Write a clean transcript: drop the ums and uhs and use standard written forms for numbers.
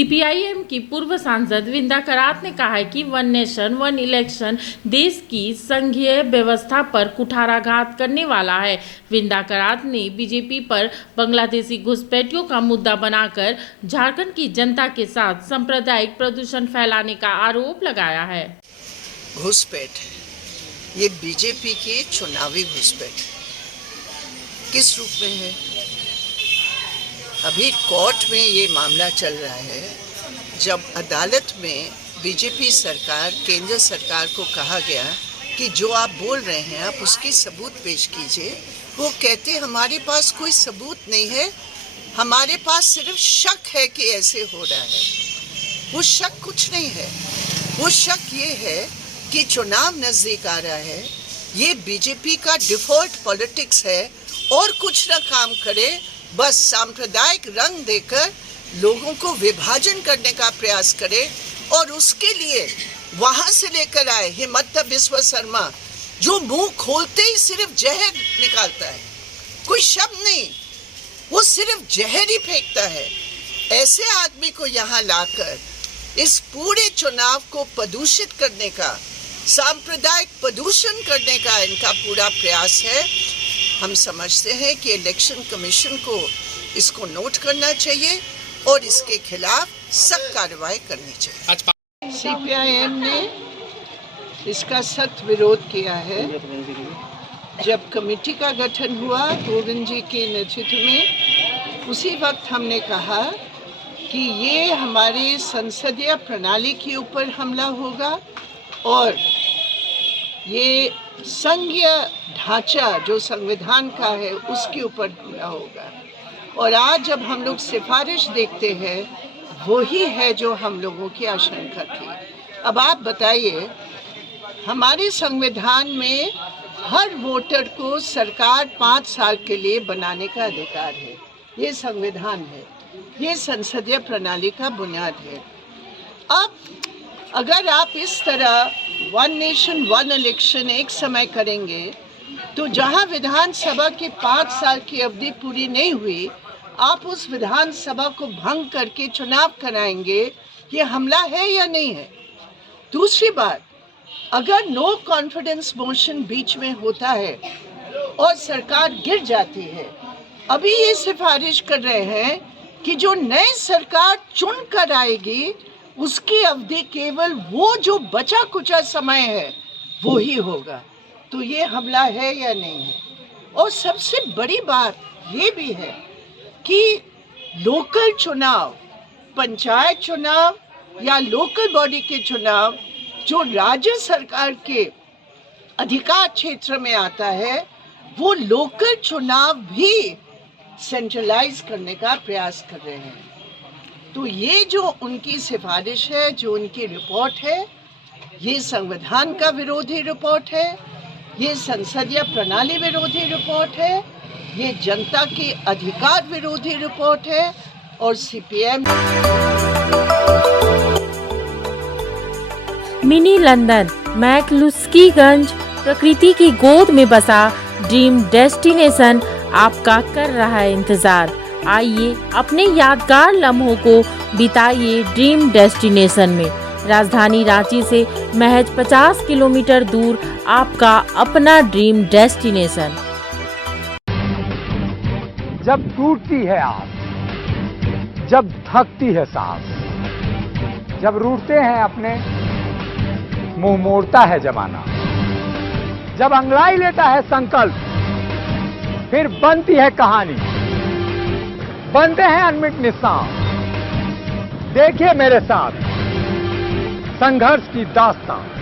CPIM की पूर्व सांसद विंदा करात ने कहा है कि वन नेशन वन इलेक्शन देश की संघीय व्यवस्था पर कुठाराघात करने वाला है। विंदा करात ने बीजेपी पर बांग्लादेशी घुसपैठियों का मुद्दा बनाकर झारखंड की जनता के साथ सांप्रदायिक प्रदूषण फैलाने का आरोप लगाया है। घुसपैठ, ये बीजेपी की चुनावी घुसपैठ किस रूप में है? अभी कोर्ट में ये मामला चल रहा है, जब अदालत में बीजेपी सरकार, केंद्र सरकार को कहा गया कि जो आप बोल रहे हैं आप उसकी सबूत पेश कीजिए। वो कहते हमारे पास कोई सबूत नहीं है, हमारे पास सिर्फ शक है कि ऐसे हो रहा है। वो शक कुछ नहीं है, वो शक ये है कि चुनाव नज़दीक आ रहा है, ये बीजेपी का डिफ़ॉल्ट पॉलिटिक्स है और कुछ ना काम करे, बस सांप्रदायिक रंग देकर लोगों को विभाजन करने का प्रयास करे। और उसके लिए वहाँ से लेकर आए हिमंता बिस्वा शर्मा, जो मुंह खोलते ही सिर्फ जहर निकालता है, कोई शब्द नहीं, वो सिर्फ जहर ही फेंकता है। ऐसे आदमी को यहाँ लाकर इस पूरे चुनाव को प्रदूषित करने का, सांप्रदायिक प्रदूषण करने का इनका पूरा प्रयास है। हम समझते हैं कि इलेक्शन कमीशन को इसको नोट करना चाहिए और इसके खिलाफ सख्त कार्रवाई करनी चाहिए। सीपीआईएम ने इसका सख्त विरोध किया है। जब कमेटी का गठन हुआ गोविंद जी के नेतृत्व में, उसी वक्त हमने कहा कि ये हमारे संसदीय प्रणाली के ऊपर हमला होगा और ये संघीय ढांचा जो संविधान का है उसके ऊपर हमला होगा। और आज जब हम लोग सिफारिश देखते हैं, वही है जो हम लोगों की आशंका थी। अब आप बताइए, हमारे संविधान में हर वोटर को सरकार 5 साल के लिए बनाने का अधिकार है। ये संविधान है, ये संसदीय प्रणाली का बुनियाद है। अब अगर आप इस तरह वन नेशन वन इलेक्शन एक समय करेंगे, तो जहां विधानसभा की 5 साल की अवधि पूरी नहीं हुई, आप उस विधानसभा को भंग करके चुनाव कराएंगे, ये हमला है या नहीं है? दूसरी बात, अगर नो कॉन्फिडेंस मोशन बीच में होता है और सरकार गिर जाती है, अभी ये सिफारिश कर रहे हैं कि जो नई सरकार चुन कर आएगी उसकी अवधि केवल वो जो बचा कुचा समय है वो ही होगा। तो ये हमला है या नहीं है? और सबसे बड़ी बात ये भी है कि लोकल चुनाव, पंचायत चुनाव या लोकल बॉडी के चुनाव जो राज्य सरकार के अधिकार क्षेत्र में आता है, वो लोकल चुनाव भी सेंट्रलाइज करने का प्रयास कर रहे हैं। तो ये जो उनकी सिफारिश है, जो उनकी रिपोर्ट है, ये संविधान का विरोधी रिपोर्ट है, ये संसदीय प्रणाली विरोधी रिपोर्ट है, ये जनता की अधिकार विरोधी रिपोर्ट है। और सीपीएम मिनी लंदन मैक्लुस्कीगंज प्रकृति की गोद में बसा ड्रीम डेस्टिनेशन आपका कर रहा है इंतजार। आइए अपने यादगार लम्हों को बिताइए ड्रीम डेस्टिनेशन में। राजधानी रांची से महज 50 किलोमीटर दूर आपका अपना ड्रीम डेस्टिनेशन। जब टूटती है आस, जब थकती है सांस, जब रूठते हैं अपने, मुंह मोड़ता है जमाना, जब अंगड़ाई लेता है संकल्प, फिर बनती है कहानी, बनते हैं अनमिट निशान। देखिए मेरे साथ संघर्ष की दास्तान।